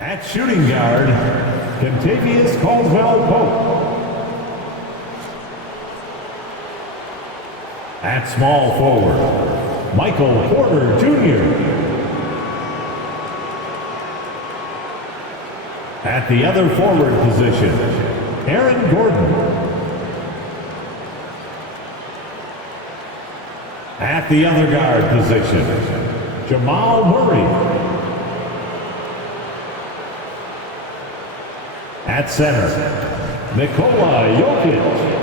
At shooting guard, Contavious Caldwell-Pope. At small forward, Michael Porter Jr. At the other forward position, Aaron Gordon. At the other guard position, Jamal Murray. At center, Nikola Jokic.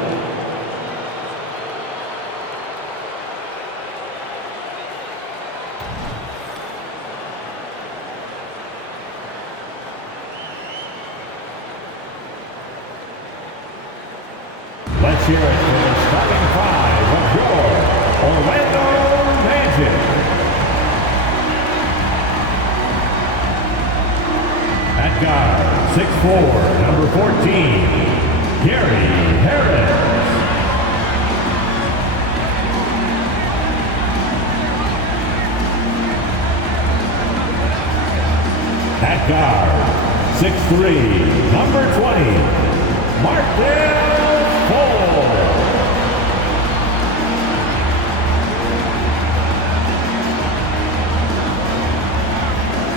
Let's hear it for the starting five of your Orlando Magic. At guard, 6'4", number 14, Gary Harris. At guard, 6'3", number 20, Markelle Fultz.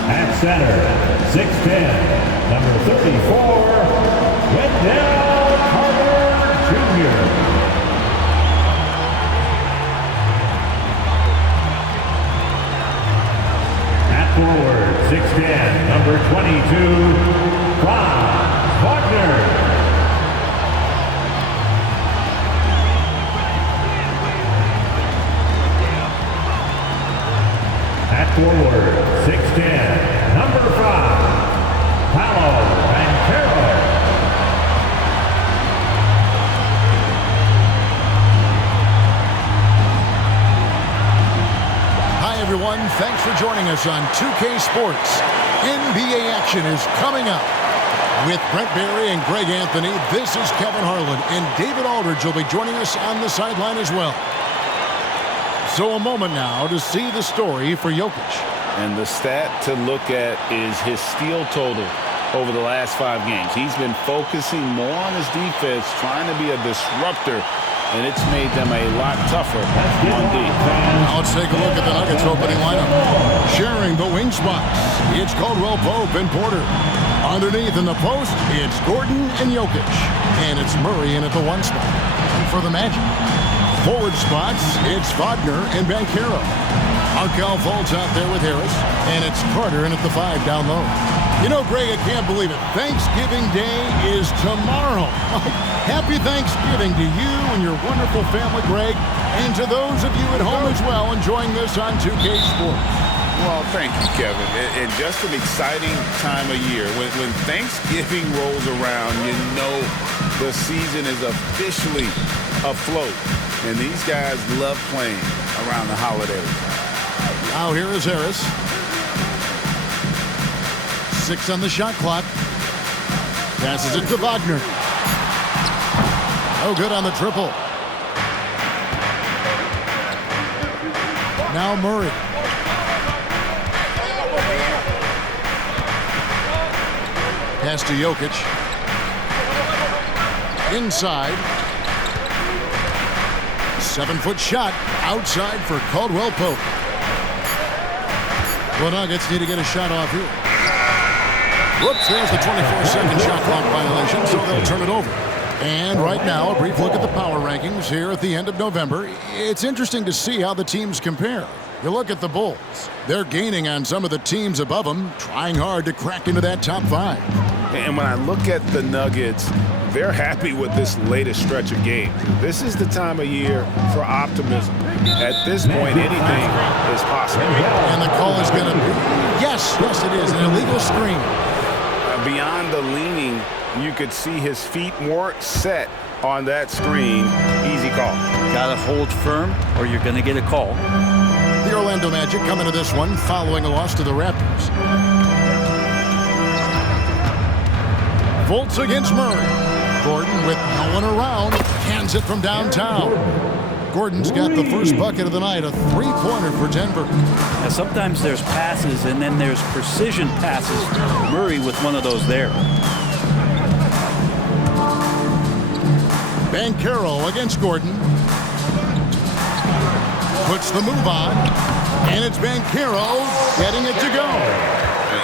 At center, 6'10", number 34, Wendell Carter Jr. At forward, 6'10", number 22, Franz Wagner. At forward, 6'10", number 5, Paolo Banchero. Hi everyone, thanks for joining us on 2K Sports. NBA action is coming up. With Brent Barry and Greg Anthony, this is Kevin Harlan, and David Aldridge will be joining us on the sideline as well. So a moment now to see the story for Jokic. And the stat to look at is his steal total over the last 5 games. He's been focusing more on his defense, trying to be a disruptor, and it's made them a lot tougher on D. Now let's take a look at the Nuggets opening lineup. Sharing the wing spots, it's Caldwell-Pope and Porter. Underneath in the post, it's Gordon and Jokic. And it's Murray in at the 1 spot. And for the Magic, forward spots, it's Wagner and Banchero. Markelle Fultz out there with Harris, and it's Carter in at the 5 down low. You know, Greg, I can't believe it. Thanksgiving Day is tomorrow. Happy Thanksgiving to you and your wonderful family, Greg, and to those of you at home as well enjoying this on 2K Sports. Well, thank you, Kevin. And just an exciting time of year. When Thanksgiving rolls around, you know the season is officially afloat. And these guys love playing around the holidays. Now here is Harris. 6 on the shot clock. Passes it to Wagner. No good on the triple. Now Murray. Pass to Jokic. Inside. 7-foot shot outside for Caldwell-Pope. The Nuggets need to get a shot off here. Whoops, there's the 24-second shot clock violation, so they'll turn it over. And right now, a brief look at the power rankings here at the end of November. It's interesting to see how the teams compare. You look at the Bulls. They're gaining on some of the teams above them, trying hard to crack into that top 5. And when I look at the Nuggets, they're happy with this latest stretch of games. This is the time of year for optimism. At this point, anything is possible. And the call is going to be, yes, it is, an illegal screen. Beyond the leaning, you could see his feet weren't set on that screen. Easy call. Gotta hold firm or you're going to get a call. The Orlando Magic coming to this one following a loss to the Raptors. Fultz against Murray. Gordon with no one around, hands it from downtown. Gordon's got the first bucket of the night, a three-pointer for Denver. Now, sometimes there's passes and then there's precision passes. Murray with one of those there. Banchero against Gordon. Puts the move on. And it's Banchero getting it to go.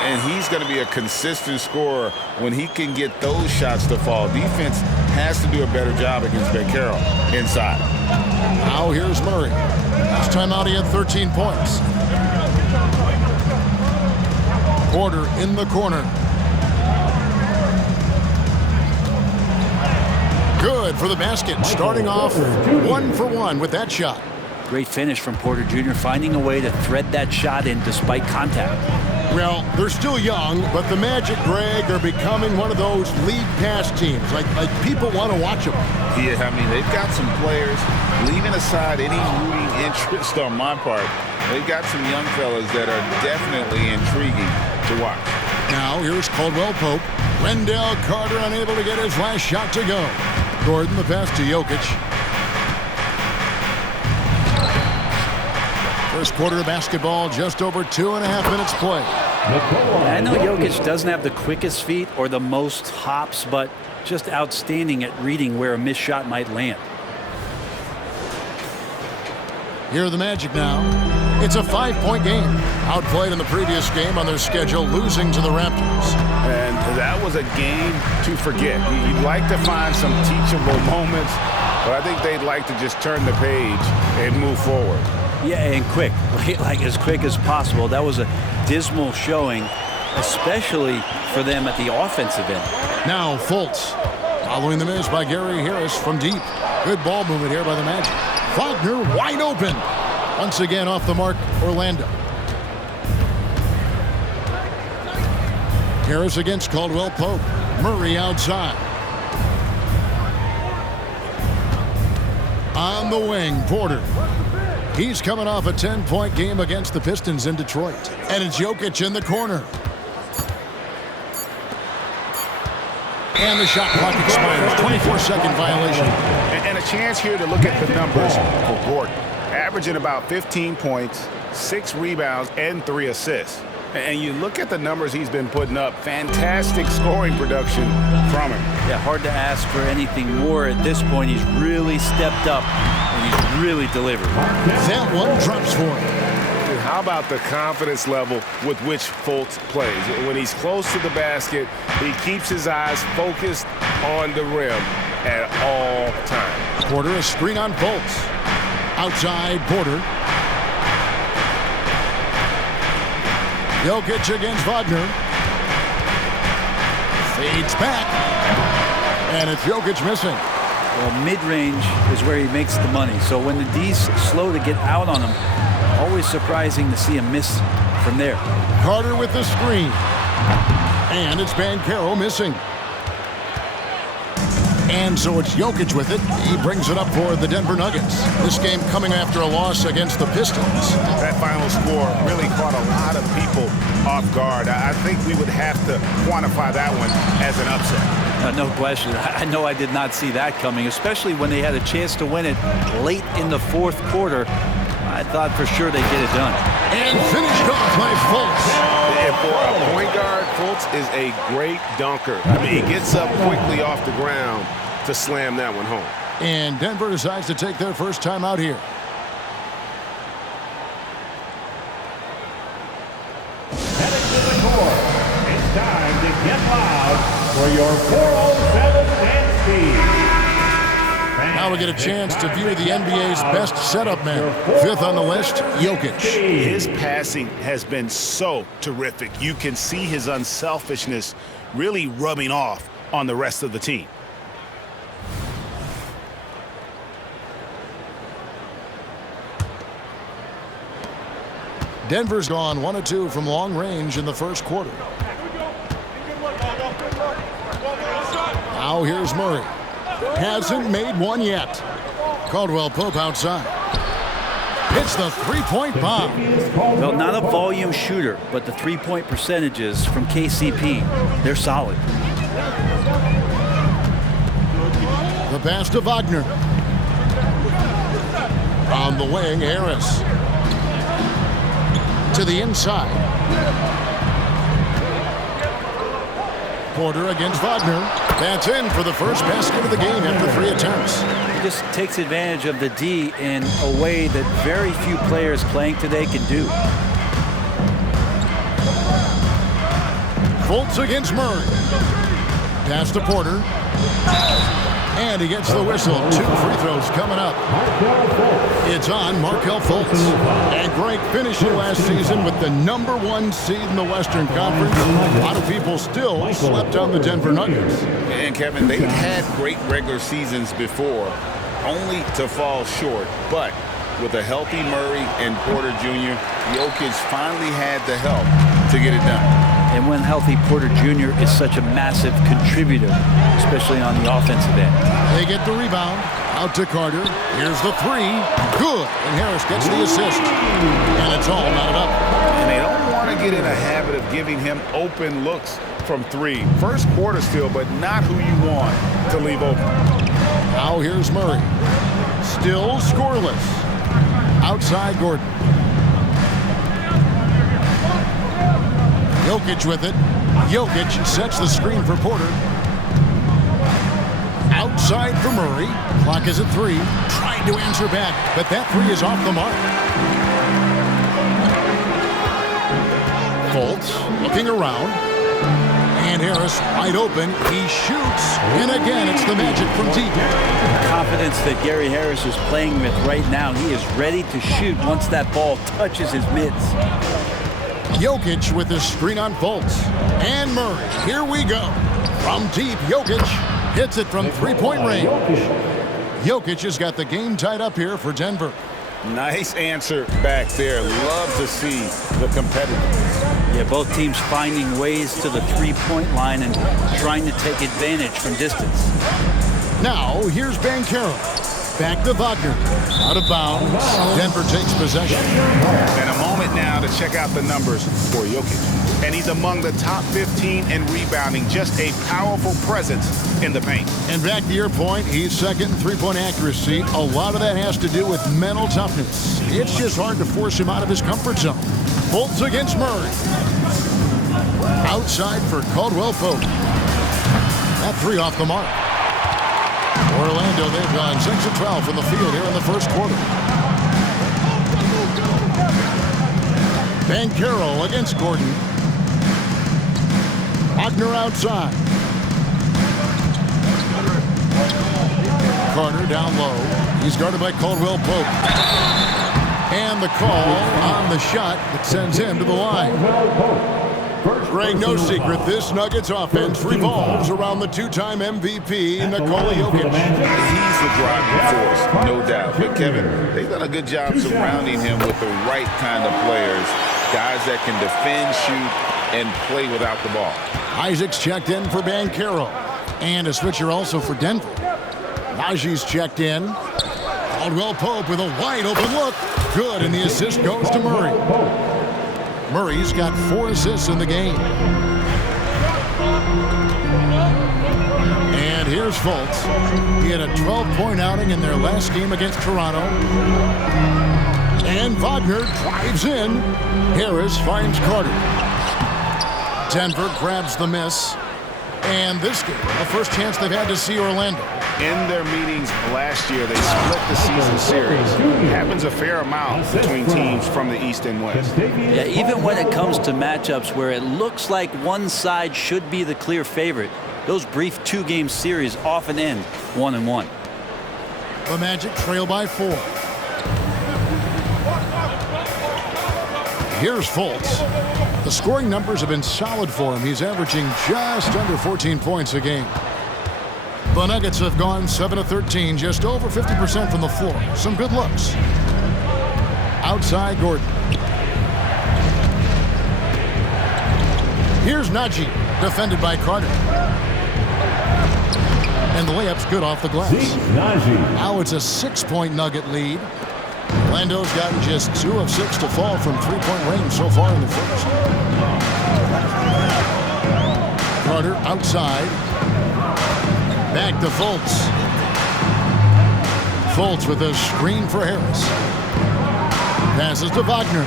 And he's going to be a consistent scorer when he can get those shots to fall. Defense has to do a better job against Banchero inside. Now here's Murray. Last time out he had 13 points. Porter in the corner. Good for the basket. Starting off 1 for 1 with that shot. Great finish from Porter Jr., finding a way to thread that shot in despite contact. Well, they're still young, but the Magic, Greg, are becoming one of those lead pass teams. Like people want to watch them. Yeah, I mean, they've got some players, leaving aside any rooting interest on my part, they've got some young fellas that are definitely intriguing to watch. Now, here's Caldwell Pope. Wendell Carter unable to get his last shot to go. Gordon the pass to Jokic. First quarter of basketball, just over 2.5 minutes play. I know Jokic doesn't have the quickest feet or the most hops, but just outstanding at reading where a missed shot might land. Here are the Magic now. It's a 5-point game. Outplayed in the previous game on their schedule, losing to the Raptors. And that was a game to forget. You'd like to find some teachable moments, but I think they'd like to just turn the page and move forward. Yeah, and quick, like as quick as possible. That was a dismal showing, especially for them at the offensive end. Now Fultz, following the miss by Gary Harris from deep. Good ball movement here by the Magic. Wagner wide open. Once again off the mark, Orlando. Harris against Caldwell Pope. Murray outside. On the wing, Porter. He's coming off a 10-point game against the Pistons in Detroit. And it's Jokic in the corner. And the shot clock expires. 24-second violation. And a chance here to look at the numbers for Gordon. Averaging about 15 points, 6 rebounds, and 3 assists. And you look at the numbers he's been putting up, fantastic scoring production from him. Yeah, hard to ask for anything more at this point. He's really stepped up, and he's really delivered. That one drops for him. And how about the confidence level with which Fultz plays? When he's close to the basket, he keeps his eyes focused on the rim at all times. Porter, a screen on Fultz. Outside, Porter. Jokic against Wagner. Fades back. And it's Jokic missing. Well, mid-range is where he makes the money. So when the D's slow to get out on him, always surprising to see him miss from there. Carter with the screen. And it's Banchero missing. And so it's Jokic with it. He brings it up for the Denver Nuggets. This game coming after a loss against the Pistons. That final score really caught a lot of people off guard. I think we would have to quantify that one as an upset. No question. I know I did not see that coming, especially when they had a chance to win it late in the fourth quarter. I thought for sure they'd get it done. And finished off by Fultz. And for a point guard, Fultz is a great dunker. I mean, he gets up quickly off the ground to slam that one home. And Denver decides to take their first time out here. Heading to the court, it's time to get loud for your 407 dance team. Now we get a chance to view the NBA's best setup man. Fifth on the list, Jokic. His passing has been so terrific. You can see his unselfishness really rubbing off on the rest of the team. Denver's gone 1 of 2 from long range in the first quarter. Now here's Murray. Hasn't made one yet. Caldwell Pope outside. Hits the three-point bomb. Well, not a volume shooter, but the three-point percentages from KCP, they're solid. The pass to Wagner. On the wing, Harris. To the inside. Porter against Wagner. That's in for the first basket of the game after 3 attempts. He just takes advantage of the D in a way that very few players playing today can do. Fultz against Murray. Pass to Porter. And he gets the whistle. 2 free throws coming up. It's on Markelle Fultz. And great finishing last season with the #1 seed in the Western Conference. A lot of people still slept on the Denver Nuggets. And Kevin, they've had great regular seasons before, only to fall short. But with a healthy Murray and Porter Jr., Jokic finally had the help to get it done. And when healthy, Porter Jr. is such a massive contributor, especially on the offensive end. They get the rebound. Out to Carter. Here's the 3. Good. And Harris gets the assist. And it's all knotted up. And they don't want to get in a habit of giving him open looks from 3. First quarter still, but not who you want to leave open. Now here's Murray. Still scoreless. Outside Gordon. Jokic with it. Jokic sets the screen for Porter. Outside for Murray. Clock is at 3. Trying to answer back, but that 3 is off the mark. Fultz looking around. And Harris wide open. He shoots. And again, it's the Magic from deep. The confidence that Gary Harris is playing with right now. He is ready to shoot once that ball touches his mitts. Jokic with his screen on Fultz. And Murray. Here we go. From deep, Jokic hits it from 3-point range. Jokic has got the game tied up here for Denver. Nice answer back there. Love to see the competitiveness. Yeah, both teams finding ways to the 3-point line and trying to take advantage from distance. Now, here's Banchero. Back to Wagner. Out of bounds. Denver takes possession. And a moment now to check out the numbers for Jokic. And he's among the top 15 in rebounding. Just a powerful presence in the paint. And back to your point, he's second in 3-point accuracy. A lot of that has to do with mental toughness. It's just hard to force him out of his comfort zone. Fultz against Murray. Outside for Caldwell Pope. That 3 off the mark. Orlando, they've gone 6 of 12 from the field here in the first quarter. Banchero against Gordon. Wagner outside. Carter down low. He's guarded by Caldwell Pope. And the call on the shot that sends him to the line. Greg, no secret, this Nuggets offense revolves around the 2-time MVP, Nikola Jokic. He's the driving force, no doubt. But Kevin, they've done a good job surrounding him with the right kind of players. Guys that can defend, shoot, and play without the ball. Isaac's checked in for Banchero. And a switcher also for Denver. Najee's checked in. Caldwell Pope with a wide open look. Good, and the assist goes to Murray. Murray's got 4 assists in the game. And here's Fultz. He had a 12-point outing in their last game against Toronto. And Wagner drives in. Harris finds Carter. Denver grabs the miss. And this game, the first chance they've had to see Orlando. In their meetings last year, they split the season series. It happens a fair amount between teams from the East and West. Yeah, even when it comes to matchups where it looks like one side should be the clear favorite, those brief 2-game series often end 1-1. The Magic trail by 4. Here's Fultz. The scoring numbers have been solid for him. He's averaging just under 14 points a game. The Nuggets have gone 7 of 13, just over 50% from the floor. Some good looks. Outside Gordon. Here's Najee, defended by Carter. And the layup's good off the glass. Now it's a 6-point Nugget lead. Orlando's gotten just 2 of 6 to fall from 3-point range so far in the first. Carter outside. Back to Fultz. Fultz with a screen for Harris. Passes to Wagner.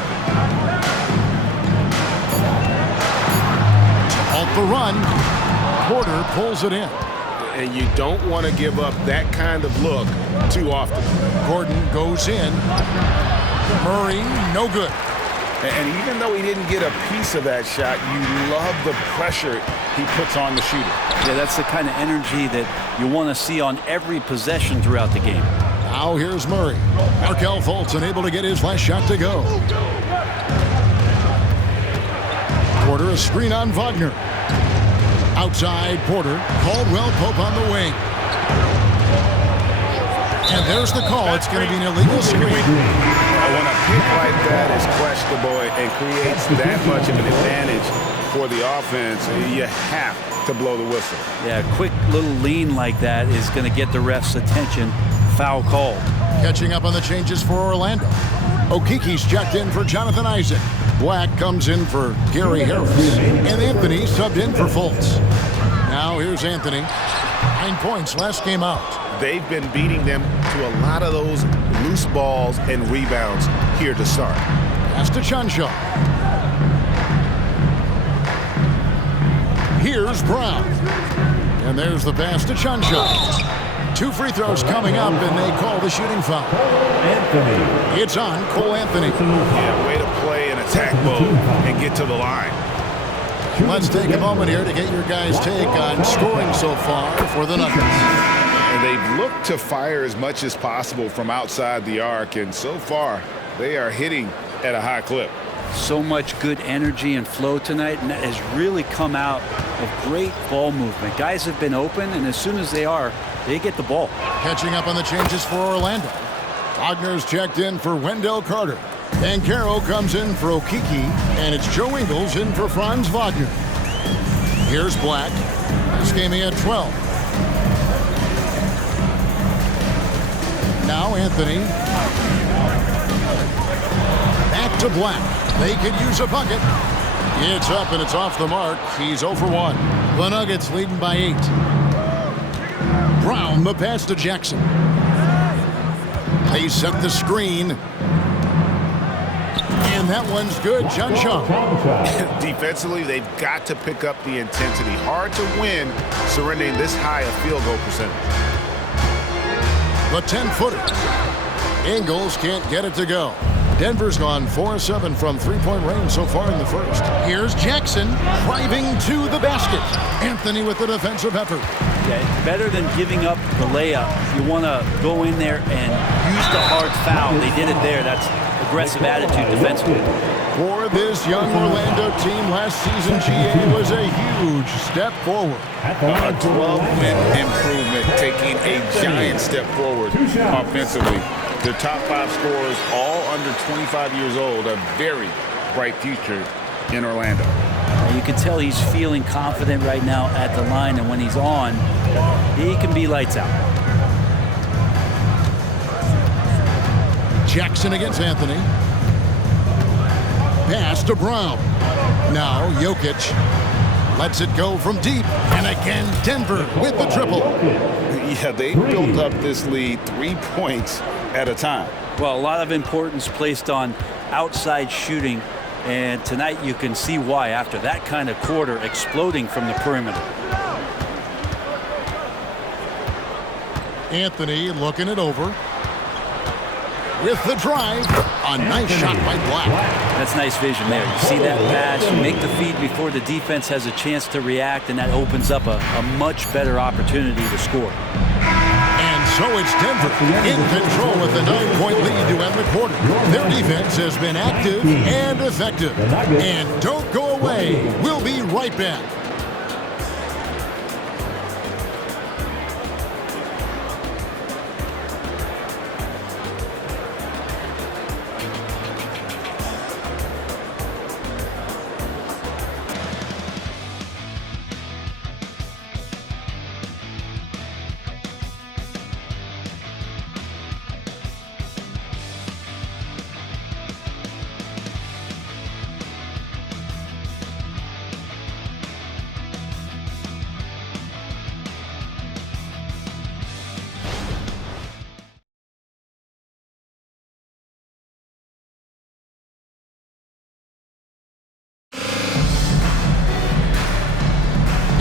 To halt the run, Porter pulls it in. And you don't want to give up that kind of look too often. Gordon goes in. Murray, no good. And even though he didn't get a piece of that shot, you love the pressure he puts on the shooter. Yeah, that's the kind of energy that you want to see on every possession throughout the game. Now here's Murray. Markelle Fultz unable to get his last shot to go. Porter a screen on Wagner. Outside Porter. Caldwell Pope on the wing. And there's the call. It's going to be an illegal screen. When a pick like that is questionable and creates that much of an advantage for the offense, you have to blow the whistle. Yeah, a quick little lean like that is going to get the ref's attention. Foul call. Catching up on the changes for Orlando. Okiki's checked in for Jonathan Isaac. Black comes in for Gary Harris. And Anthony subbed in for Fultz. Now here's Anthony. 9 points last game out. They've been beating them to a lot of those loose balls and rebounds here to start. Pass to Chanshaw. Here's Brown. And there's the pass to Chanshaw. 2 free throws coming up, and they call the shooting foul. Anthony. It's on Cole Anthony. Yeah, way to play in attack mode and get to the line. Let's take a moment here to get your guys' take on scoring so far for the Nuggets. And they've looked to fire as much as possible from outside the arc, and so far they are hitting at a high clip. So much good energy and flow tonight, and that has really come out of great ball movement. Guys have been open, and as soon as they are, they get the ball. Catching up on the changes for Orlando. Wagner's checked in for Wendell Carter. Banchero comes in for Okiki, and it's Joe Ingles in for Franz Wagner. Here's Black. This game he had 12. Now Anthony. Back to Black. They could use a bucket. It's up and it's off the mark. He's 0 for 1. The Nuggets leading by 8. Brown, the pass to Jackson. They set the screen. And that one's good. Chanshaw. Defensively, they've got to pick up the intensity. Hard to win surrendering this high a field goal percentage. The 10-footer. Ingles can't get it to go. Denver's gone 4-7 from three-point range so far in the first. Here's Jackson driving to the basket. Anthony with the defensive effort. Yeah, better than giving up the layup. You want to go in there and use the hard foul. They did it there. That's aggressive attitude defensively. For this young Orlando team, last season GA was a huge step forward. A 12-win improvement, taking a giant step forward offensively. Their top 5 scorers, all under 25 years old, a very bright future in Orlando. You can tell he's feeling confident right now at the line, and when he's on, he can be lights out. Jackson against Anthony. Pass to Brown. Now Jokic lets it go from deep. And again, Denver with the triple. Yeah, they built up this lead 3 points at a time. Well, a lot of importance placed on outside shooting, and tonight you can see why after that kind of quarter exploding from the perimeter. Anthony looking it over. With the drive, a nice shot by Black. That's nice vision there. You see that pass, you make the feed before the defense has a chance to react, and that opens up a much better opportunity to score. And so it's Denver in control with a 9-point lead to end the quarter. Their defense has been active and effective. And don't go away. We'll be right back.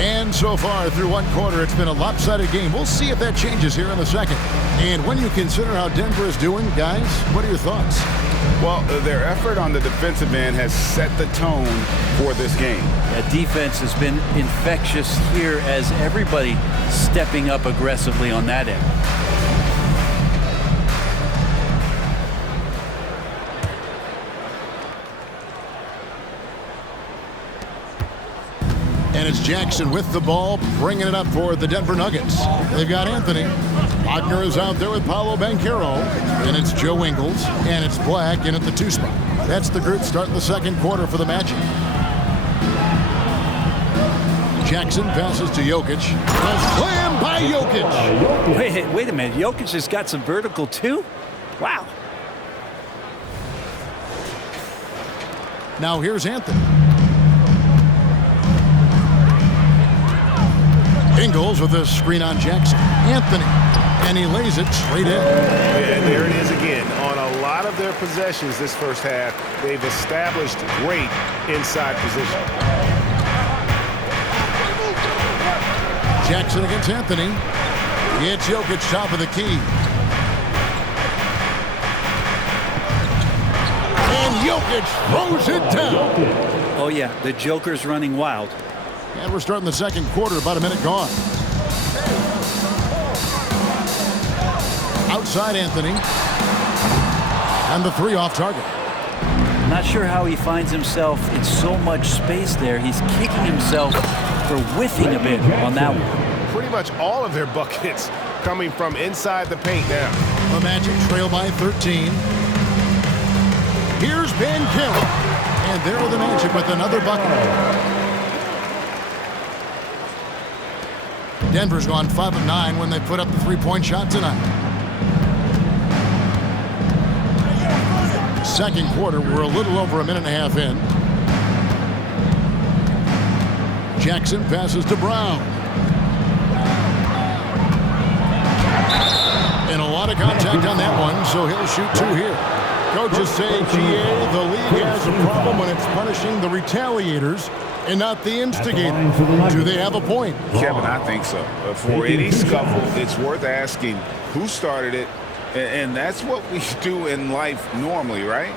And so far through one quarter, it's been a lopsided game. We'll see if that changes here in the second. And when you consider how Denver is doing, guys, what are your thoughts? Well, their effort on the defensive end has set the tone for this game. That defense has been infectious here as everybody stepping up aggressively on that end. And it's Jackson with the ball, bringing it up for the Denver Nuggets. They've got Anthony. Wagner is out there with Paolo Banchero. And it's Joe Ingles. And it's Black in at the 2 spot. That's the group starting the second quarter for the Magic. Jackson passes to Jokic. A slam by Jokic. Wait a minute. Jokic has got some vertical too? Wow. Now here's Anthony. Ingles with a screen on Jackson. Anthony. And he lays it straight in. And there it is again. On a lot of their possessions this first half, they've established great inside position. Jackson against Anthony. It's Jokic top of the key. And Jokic throws it down. Oh, yeah. The Joker's running wild. And we're starting the second quarter, about a minute gone. Outside Anthony. And the 3 off target. Not sure how he finds himself in so much space there. He's kicking himself for whiffing a bit on that one. Pretty much all of their buckets coming from inside the paint now. The Magic trail by 13. Here's Banchero. And there are the Magic with another bucket. Denver's gone 5 of 9 when they put up the 3-point shot tonight. Second quarter, we're a little over a minute and a half in. Jackson passes to Brown. And a lot of contact on that one, so he'll shoot 2 here. Coaches say, GA, the league has a problem when it's punishing the retaliators and not the instigators. Do they have a point? Kevin, I think so. For any scuffle, it's worth asking who started it, and that's what we do in life normally, right?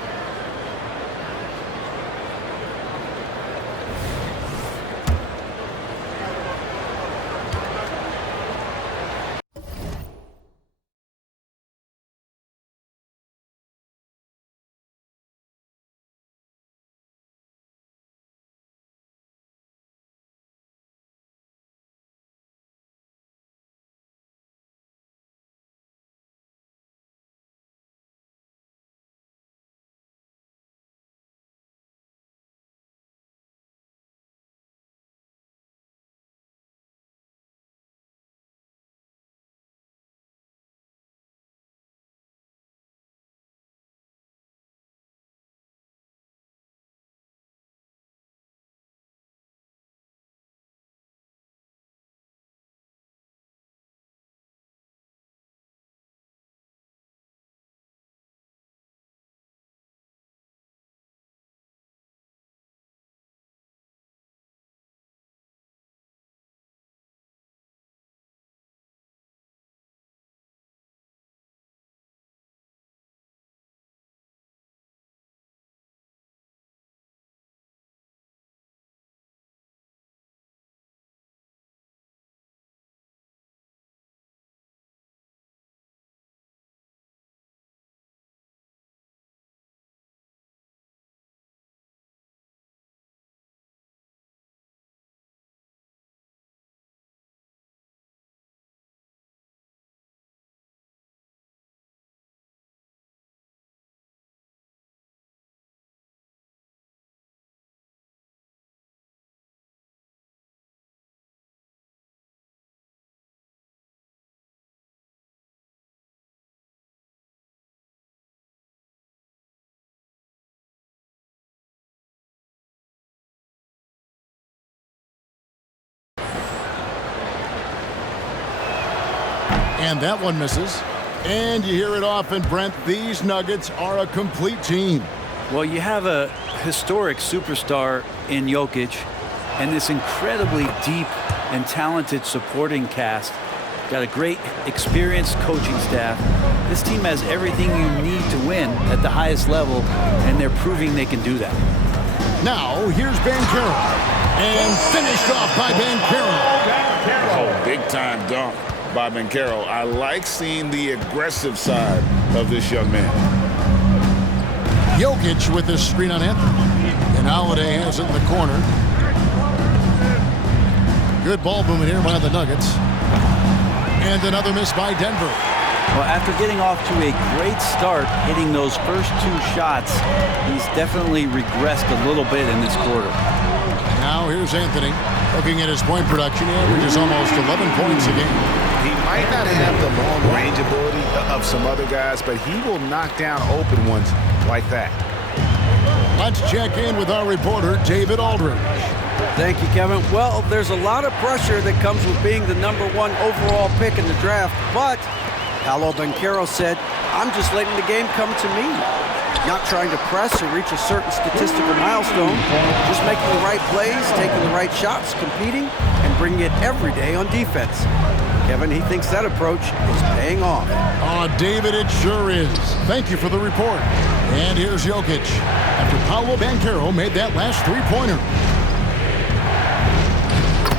And that one misses. And you hear it often, Brent, these Nuggets are a complete team. Well, you have a historic superstar in Jokic and this incredibly deep and talented supporting cast. Got a great, experienced coaching staff. This team has everything you need to win at the highest level, and they're proving they can do that. Now, here's Banchero. And finished off by Banchero. Oh, big-time dunk by Banchero. I like seeing the aggressive side of this young man. Jokic with this screen on Anthony. And Holiday has it in the corner. Good ball movement here by the Nuggets. And another miss by Denver. Well, after getting off to a great start, hitting those first 2 shots, he's definitely regressed a little bit in this quarter. Now here's Anthony. Looking at his point production, he averages almost 11 points a game. He might not have the long-range ability of some other guys, but he will knock down open ones like that. Let's check in with our reporter, David Aldridge. Thank you, Kevin. Well, there's a lot of pressure that comes with being the #1 overall pick in the draft, but Paolo Banchero said, I'm just letting the game come to me. Not trying to press or reach a certain statistical milestone, just making the right plays, taking the right shots, competing, and bringing it every day on defense. Kevin, he thinks that approach is paying off. Oh, David, it sure is. Thank you for the report. And here's Jokic after Paolo Banchero made that last 3-pointer.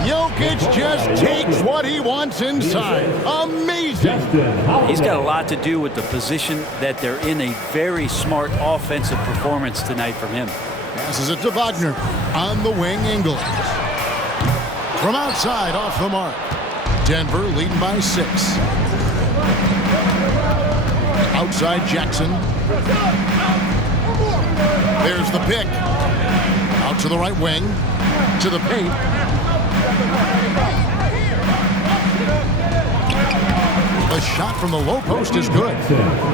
Jokic just takes what he wants inside. Amazing. He's got a lot to do with the position that they're in. A very smart offensive performance tonight from him. Passes it to Wagner. On the wing, Ingles. From outside, off the mark. Denver leading by 6. Outside, Jackson. There's the pick. Out to the right wing. To the paint. The shot from the low post is good.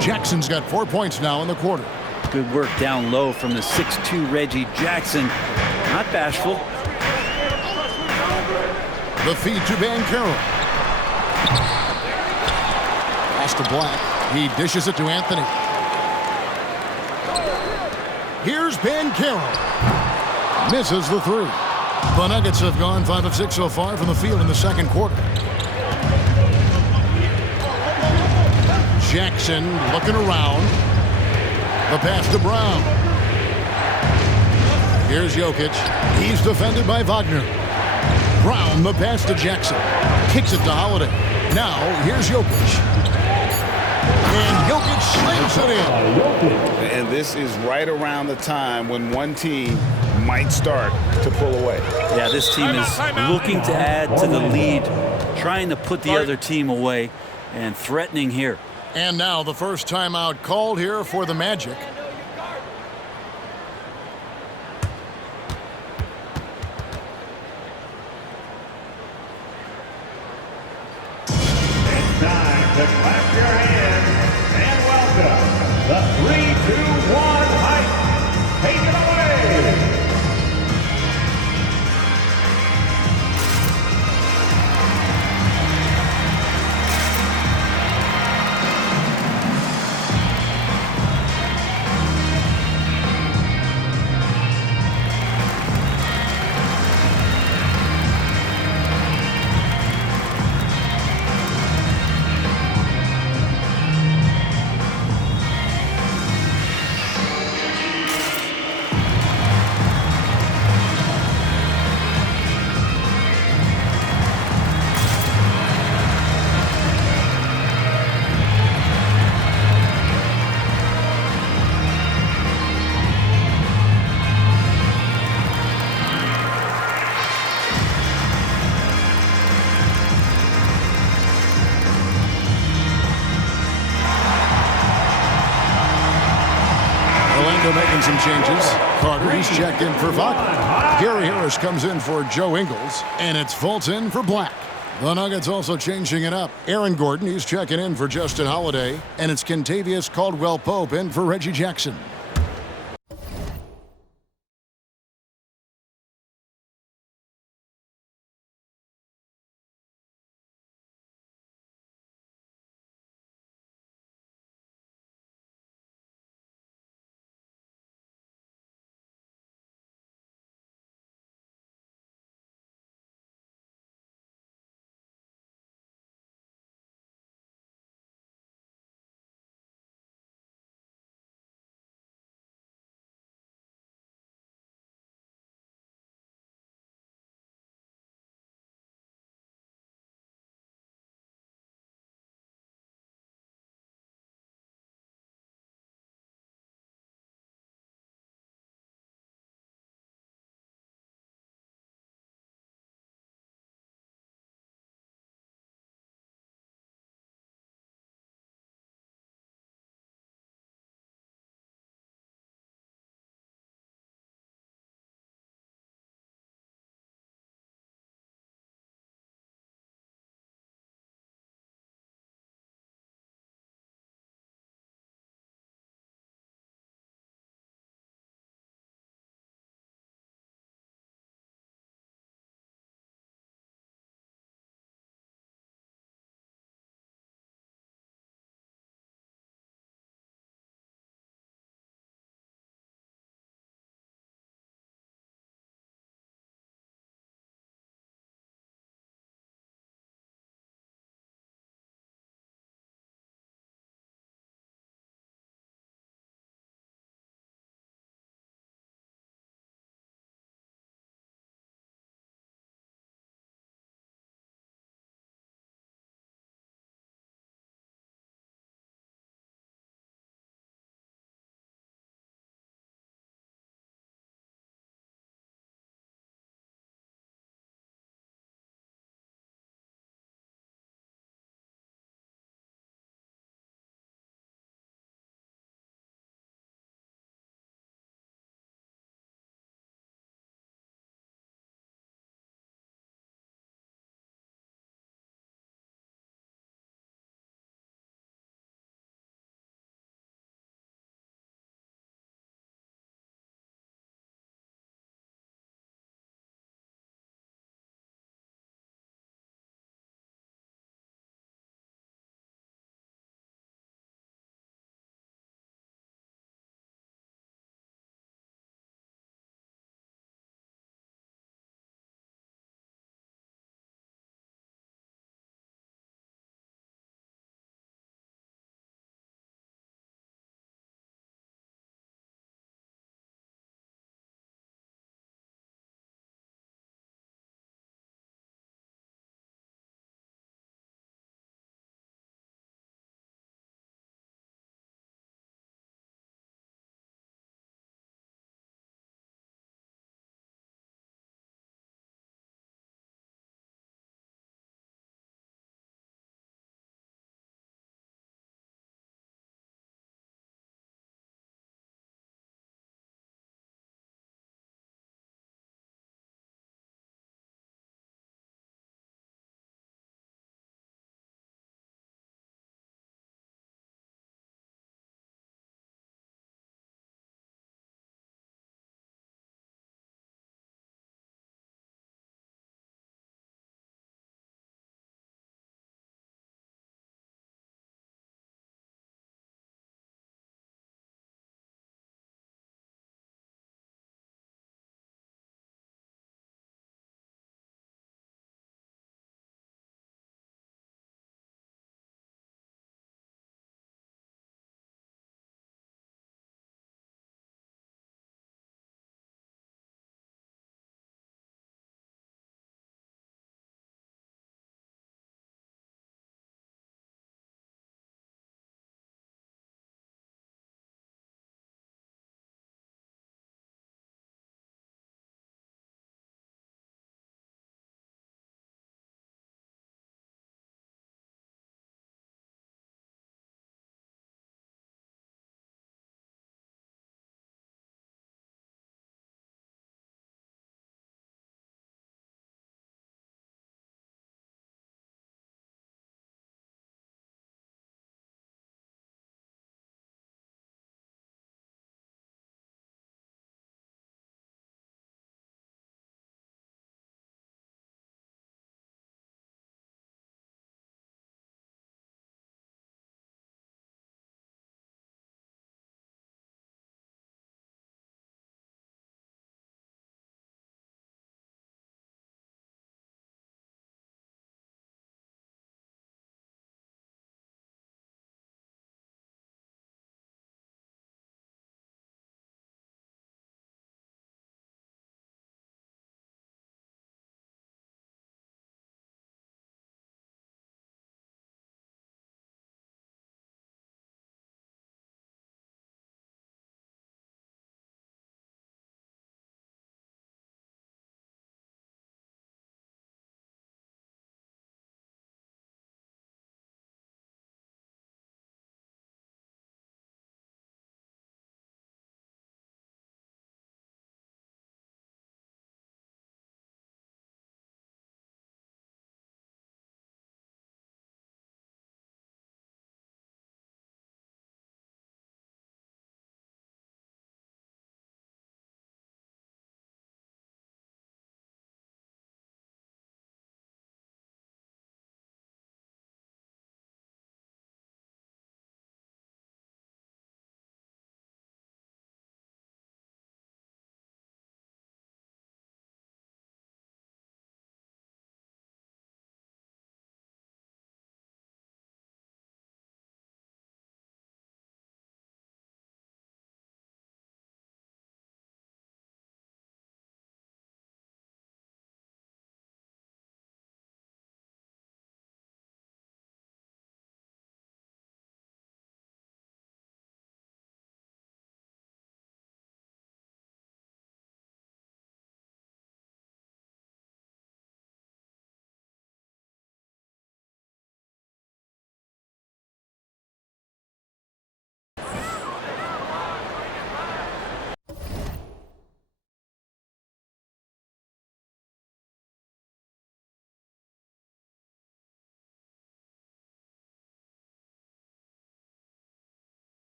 Jackson's got 4 points now in the quarter. Good work down low from the 6'2" Reggie Jackson. Not bashful. The feed to Banchero. Pass to Black. He dishes it to Anthony. Here's Banchero. Misses the 3. The Nuggets have gone 5 of 6 so far from the field in the second quarter. Jackson looking around. The pass to Brown. Here's Jokic. He's defended by Wagner. Brown, the pass to Jackson. Kicks it to Holiday. Now, here's Jokic. And Jokic slams it in. And this is right around the time when one team might start to pull away. Yeah, this team is looking to add to the lead, trying to put the other team away, and threatening here. And now the first timeout called here for the Magic. It's time to clap your hands and welcome the 3-2-1 hype. Take it away. Making some changes. Carter, he's checked in for Wagner. Gary Harris comes in for Joe Ingles, and it's Fulton for Black. The Nuggets also changing it up. Aaron Gordon, he's checking in for Justin Holiday, and it's Kentavious Caldwell-Pope in for Reggie Jackson.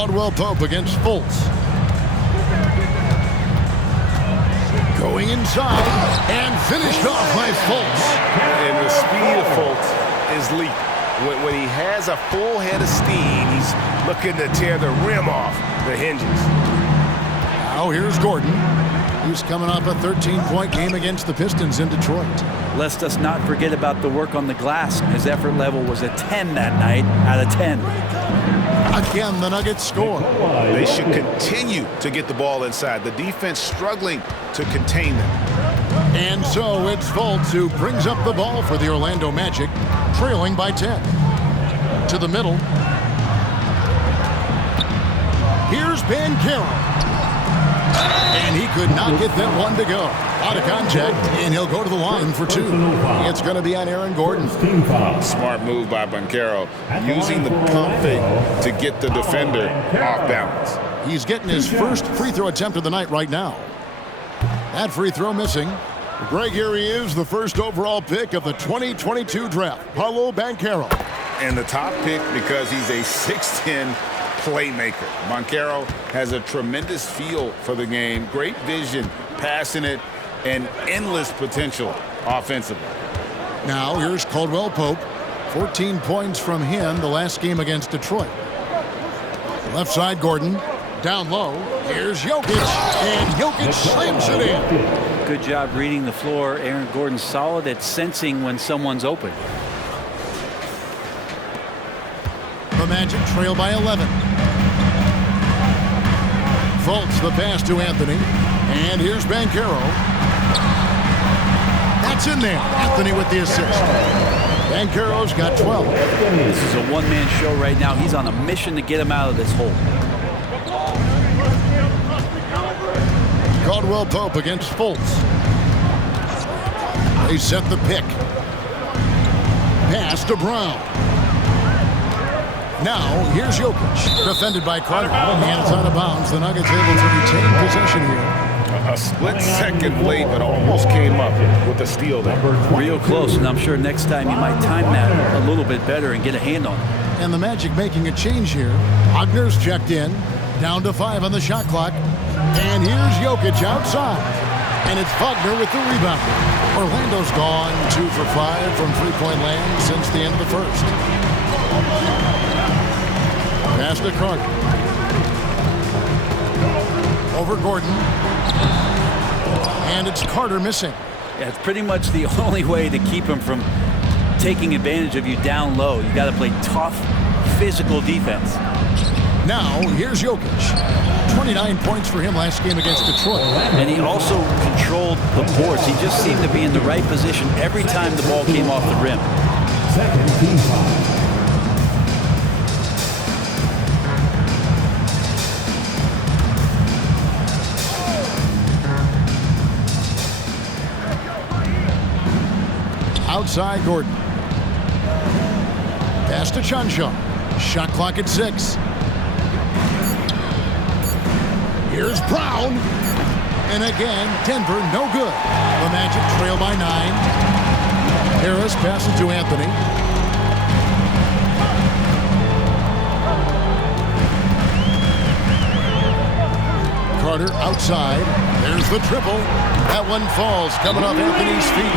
Caldwell Pope against Fultz. Going inside and finished off by Fultz. And the speed of Fultz is leap. When he has a full head of steam, he's looking to tear the rim off the hinges. Now here's Gordon. He's coming off a 13-point game against the Pistons in Detroit. Let us not forget about the work on the glass. His effort level was a 10 that night out of 10. Again, the Nuggets score. They should continue to get the ball inside. The defense struggling to contain them. And so it's Fultz who brings up the ball for the Orlando Magic, trailing by 10. To the middle. Here's Banchero. And he could not get that one to go. Out of contact, and he'll go to the line for two. It's going to be on Aaron Gordon. Smart move by Banchero, using the pump fake to get the defender off balance. He's getting his first free throw attempt of the night right now. That free throw missing. Greg, here he is, the first overall pick of the 2022 draft, Paolo Banchero. And the top pick because he's a 6'10" playmaker. Banchero has a tremendous feel for the game, great vision, passing it, and endless potential offensively. Now here's Caldwell Pope. 14 points from him the last game against Detroit. Left side Gordon. Down low. Here's Jokic. And Jokic slams it in. Good job reading the floor. Aaron Gordon's solid at sensing when someone's open. The Magic trail by 11. Fultz the pass to Anthony. And here's Banchero. That's in there. Anthony with the assist. Banchero's got 12. This is a one-man show right now. He's on a mission to get him out of this hole. Caldwell Pope against Fultz. They set the pick. Pass to Brown. Now, here's Jokic. Defended by Carter. And it's out of bounds. The Nuggets able to retain possession here. A split second late, but almost came up with a steal there. Real close, and I'm sure next time you might time that a little bit better and get a hand on it. And the Magic making a change here. Ogner's checked in. Down to 5 on the shot clock. And here's Jokic outside. And it's Wagner with the rebound. Orlando's gone 2 for 5 from three-point land since the end of the first. Pass to Carter. Over Gordon. And it's Carter missing. Yeah, it's pretty much the only way to keep him from taking advantage of you down low. You got to play tough, physical defense. Now, here's Jokic. 29 points for him last game against Detroit. And he also controlled the boards. He just seemed to be in the right position every time the ball came off the rim. Second team foul. Outside Gordon. Pass to Chanshaw. Shot clock at 6. Here's Brown. And again, Denver no good. The Magic trail by 9. Harris passes to Anthony. Carter outside. There's the triple. That one falls, coming off Anthony's feet.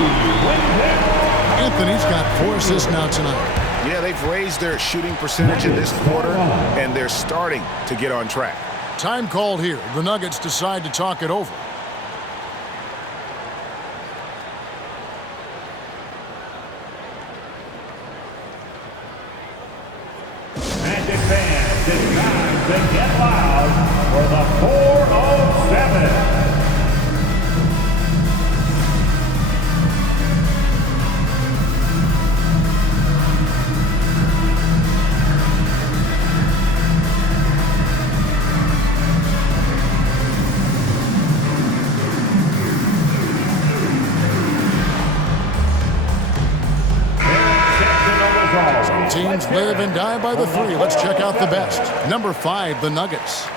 Anthony's got 4 assists now tonight. Yeah, they've raised their shooting percentage in this quarter, and they're starting to get on track. Time called here. The Nuggets decide to talk it over. Magic fans, it's time to get loud for the 407. Teams live and die by the 3. Let's check out the best. Number 5, the Nuggets.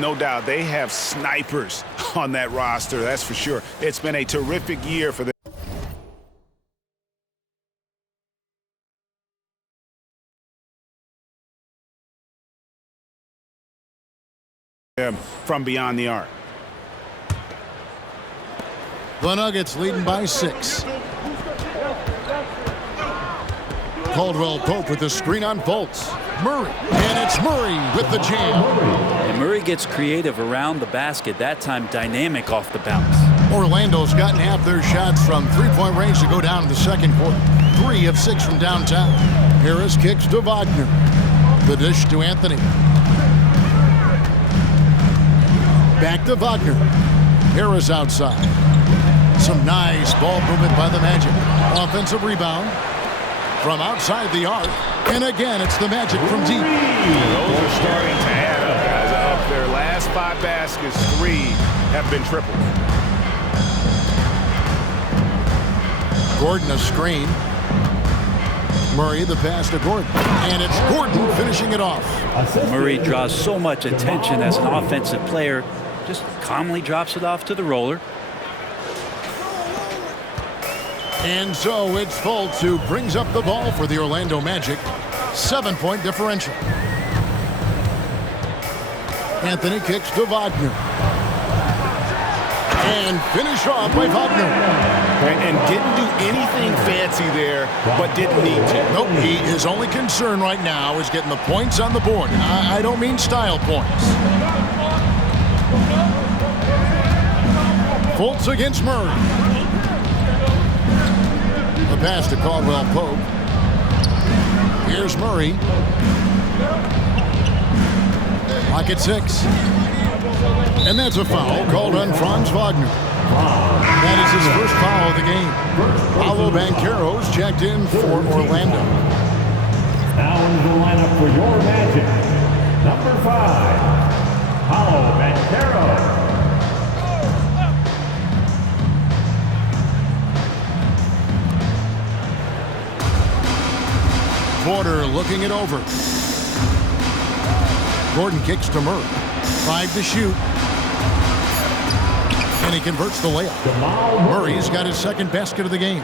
No doubt they have snipers on that roster, that's for sure. It's been a terrific year for them. rim from beyond the arc. The Nuggets leading by 6. Caldwell Pope with the screen on Fultz. Murray, and it's Murray with the jam. And Murray gets creative around the basket, that time dynamic off the bounce. Orlando's gotten half their shots from three-point range to go down in the second quarter. 3 of 6 from downtown. Harris kicks to Wagner. The dish to Anthony. Back to Wagner. Harris outside. Some nice ball movement by the Magic. Offensive rebound from outside the arc. And again, it's the Magic from deep. Those are starting to add up, guys. Of their last 5 baskets, 3 have been triple. Gordon a screen. Murray the pass to Gordon. And it's Gordon finishing it off. Murray draws so much attention as an offensive player. Just calmly drops it off to the roller. And so it's Fultz who brings up the ball for the Orlando Magic. 7-point differential. Anthony kicks to Wagner. And finish off by Wagner. And didn't do anything fancy there, but didn't need to. Nope, his only concern right now is getting the points on the board. I don't mean style points. Fultz against Murray. The pass to Caldwell Pope. Here's Murray. Lock at 6. And that's a foul called on Franz Wagner. That is his first foul of the game. Paolo Banchero's checked in for Orlando. Now into the lineup for your Magic. Number 5, Paolo Banchero. Porter looking it over. Gordon kicks to Murray. 5 to shoot. And he converts the layup. Murray's got his second basket of the game.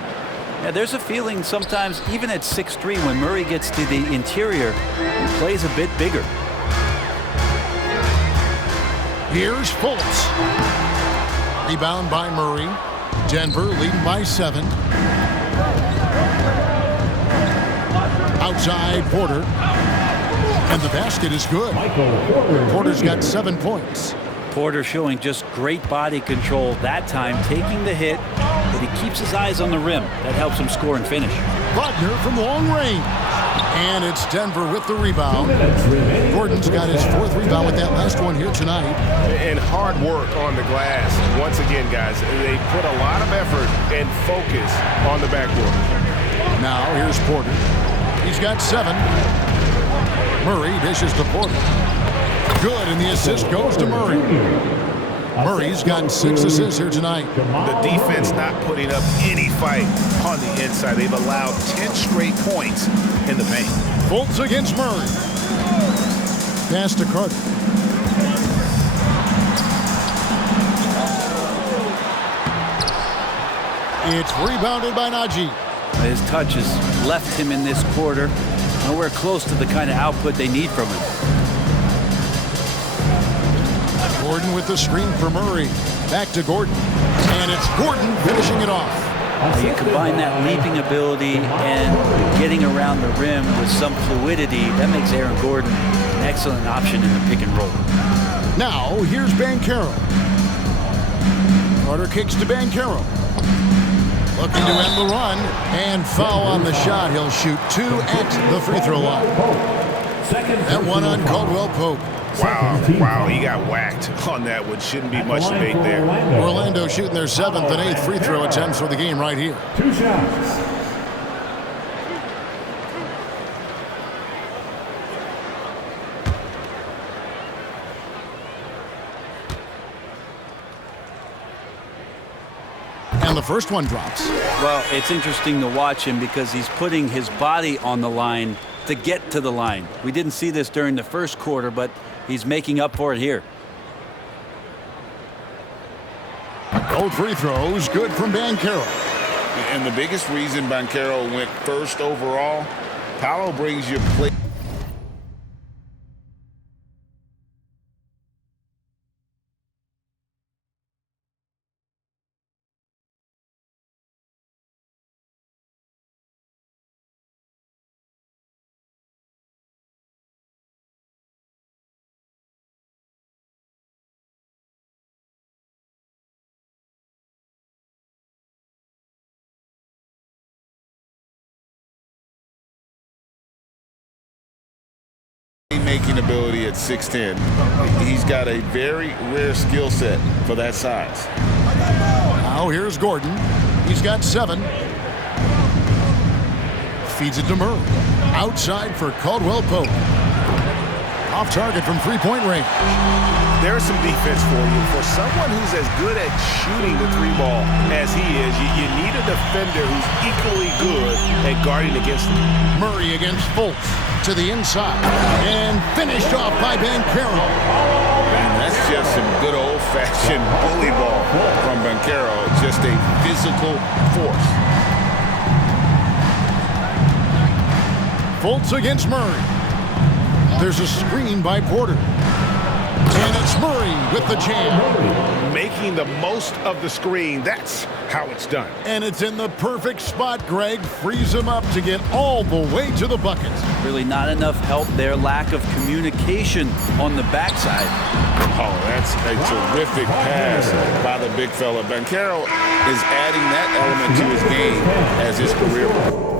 Yeah, there's a feeling sometimes, even at 6'3", when Murray gets to the interior, he plays a bit bigger. Here's Fultz. Rebound by Murray. Denver leading by 7. Outside Porter. And the basket is good. Porter's got 7 points. Porter showing just great body control that time, taking the hit, but he keeps his eyes on the rim. That helps him score and finish. Wagner from long range. And it's Denver with the rebound. Gordon's got his 4th rebound with that last one here tonight. And hard work on the glass. Once again, guys, they put a lot of effort and focus on the backboard. Now here's Porter. He's got 7. Murray dishes to Porter. Good, and the assist goes to Murray. Murray's gotten 6 assists here tonight. The defense not putting up any fight on the inside. They've allowed 10 straight points in the paint. Fultz against Murray. Pass to Carter. It's rebounded by Najee. His touch has left him in this quarter. Nowhere close to the kind of output they need from him. Gordon with the screen for Murray. Back to Gordon. And it's Gordon finishing it off. You combine that leaping ability and getting around the rim with some fluidity, that makes Aaron Gordon an excellent option in the pick and roll. Now, here's Banchero. Carter kicks to Banchero. Looking to end the run, and foul on the shot. He'll shoot 2 at the free throw line. That one on Caldwell Pope. Wow, he got whacked on that one. Shouldn't be much debate there. Orlando shooting their 7th and 8th free throw attempts for the game right here. 2 shots. And the first one drops. Well, it's interesting to watch him because he's putting his body on the line to get to the line. We didn't see this during the first quarter, but he's making up for it here. Both free throws good from Banchero. And the biggest reason Banchero went first overall, Paolo brings you play. playmaking ability at 6'10". He's got a very rare skill set for that size. Now here's Gordon. He's got 7. Feeds it to Murray. Outside for Caldwell Pope. Off target from three-point range. There's some defense for you. For someone who's as good at shooting the 3-ball as he is, you need a defender who's equally good at guarding against him. Murray against Fultz to the inside. And finished off by Banchero. And that's just some good old-fashioned bully ball from Banchero. Just a physical force. Fultz against Murray. There's a screen by Porter. And it's Murray with the jam. Making the most of the screen. That's how it's done. And it's in the perfect spot. Greg frees him up to get all the way to the bucket. Really not enough help there. Lack of communication on the backside. Oh, that's a terrific pass by the big fella. Banchero is adding that element to his game as his career